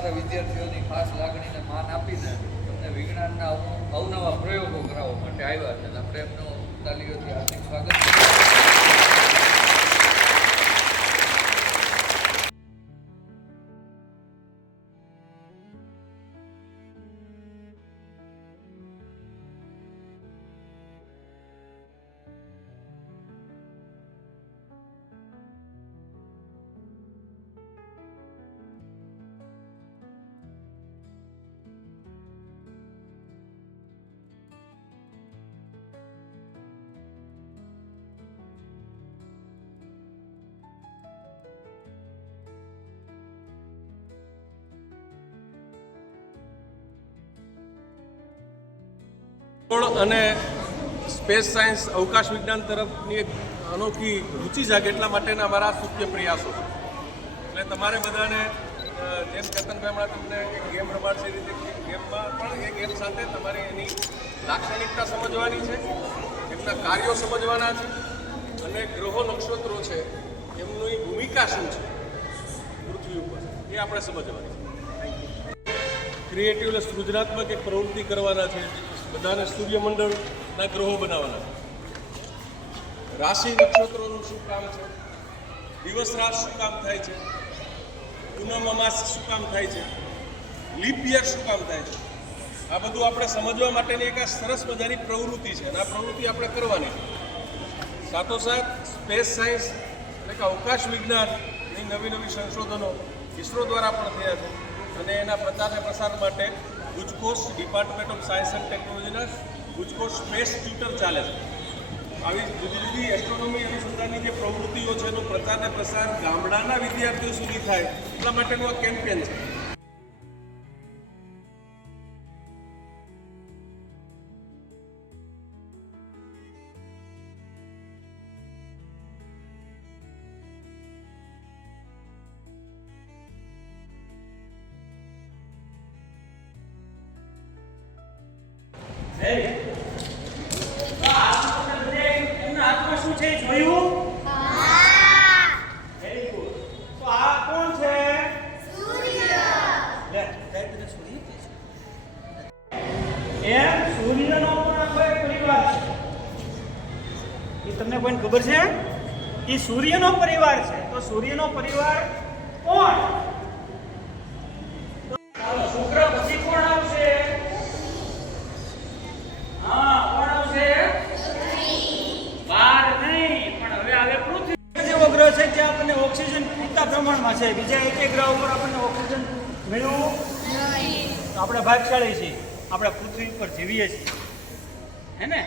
તમારા વિદ્યાર્થીઓની ખાસ લાગણીને માન આપીને તમને વિજ્ઞાનના અવનવા પ્રયોગો કરાવવા માટે આવ્યા છે. આપણે એમનો તાલીઓથી હાર્દિક સ્વાગત કરીએ. અને સ્પેસ સાયન્સ અવકાશ વિજ્ઞાન તરફની એક અનોખી રુચિ જાગે એટલા માટેના અમારા સુખ્ય પ્રયાસો છે. એટલે તમારે બધાને જેમ કેતનભાઈ હમણાં તમને એક ગેમ રમાડશે એ રીતે ગેમમાં પણ એ ગેમ સાથે તમારે એની લાક્ષણિકતા સમજવાની છે, એમના કાર્યો સમજવાના છે અને ગ્રહો નક્ષત્રો છે એમની ભૂમિકા શું છે પૃથ્વી ઉપર એ આપણે સમજવાની છે. ક્રિએટિવ એટલે સૃજનાત્મક એક પ્રવૃત્તિ કરવાના છે. બધાને સૂર્યમંડળના ગ્રહો બનાવવાના છે. રાશિ નક્ષત્રોનું શું કામ છે, દિવસ રાત શું કામ થાય છે, પૂનમ અમાસ શું કામ થાય છે, લીપ યર શું કામ થાય છે, આ બધું આપણે સમજવા માટેની એક આ સરસ મજાની પ્રવૃત્તિ છે અને આ પ્રવૃત્તિ આપણે કરવાની છે. સાથોસાથ સ્પેસ સાયન્સ એટલે કે અવકાશ વિજ્ઞાનની નવી નવી સંશોધનો ઇસરો દ્વારા પણ થયા છે અને એના પ્રચાર અને પ્રસાર માટે ગુજકોસ ડિપાર્ટમેન્ટ ઓફ સાયન્સ એન્ડ ટેકનોલોજીના ગુજકોસ સ્પેસ ટ્યુટર ચાલે છે. આવી જુદી જુદી એસ્ટ્રોનોમી અનુસંધાનની જે પ્રવૃત્તિઓ છે એનો પ્રચાર અને પ્રસાર ગામડાના વિદ્યાર્થીઓ સુધી થાય એટલા માટેનું આ કેમ્પેન છે. શું છે જોયું? Very good. તો આ કોણ છે? સૂર્ય. લે તને સૂર્ય કે છે એમ સૂર્યનો પણ આખો એક પરિવાર છે. એ તમને કોઈને ખબર છે? એ સૂર્યનો પરિવાર છે. તો સૂર્યનો પરિવાર કોણ? શુક્ર પછી કોણ આવશે? હા, કોણ આવશે? બાર નહીં, પણ હવે આવે પૃથ્વી જેવો ગ્રહ છે જ્યાં આપણને ઓક્સિજન પૂરતા પ્રમાણમાં છે. બીજા એક ગ્રહ ઉપર આપણને ઓક્સિજન મળ્યું નહીં. આપણે ભાગશાળી છીએ, આપણે પૃથ્વી પર જીવીએ છીએ, હે ને?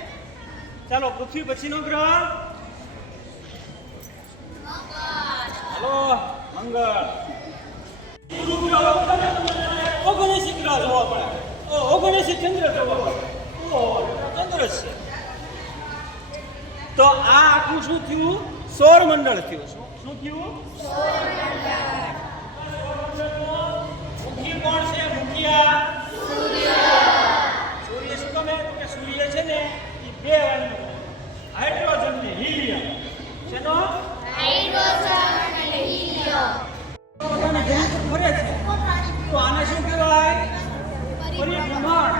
ચાલો પૃથ્વી પછીનો ગ્રહ હલો મંગળ. ઓગણસી ગ્રહ જોવા પડે, ઓગણસી ચંદ્ર જોવા પડે. ચંદ્ર છે. તો આ આખું શું થયું? સૌરમંડળ થયું. શું થયું? મુખી કોણ છે? મુખિયા સૂર્ય. સૂર્ય શું ગમે? કે સૂર્ય છે ને એ બે હાઇડ્રોજન ને હિલિયમ. શેનો? હાઇડ્રોજન અને હિલિયમ. ફરે છે. તો આને શું કહેવાય? પરિભ્રમણ.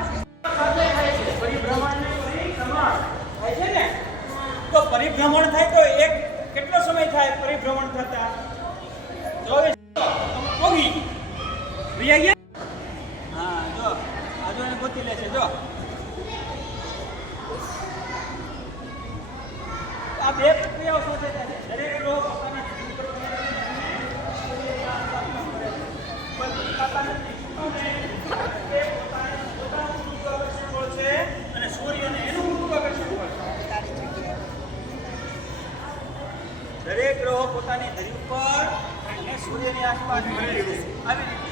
પરિભ્રમણ ને પરિભ્રમણ થાય છે ને? તો પરિભ્રમણ થાય તો એક કેટલો સમય થાય પરિભ્રમણ થતા? 24 હા, જો આજો એને ગોતી લે છે. જો આ બે પ્રક્રિયાઓ સાથે થાય છે. દરેક ગ્રહો પોતાના અને સૂર્યને એનું ગુરુત્વાકર્ષણ બળ છે. દરેક ગ્રહો પોતાની ધરી ઉપર અને સૂર્યની આસપાસ ફરે છે. આવી રીતે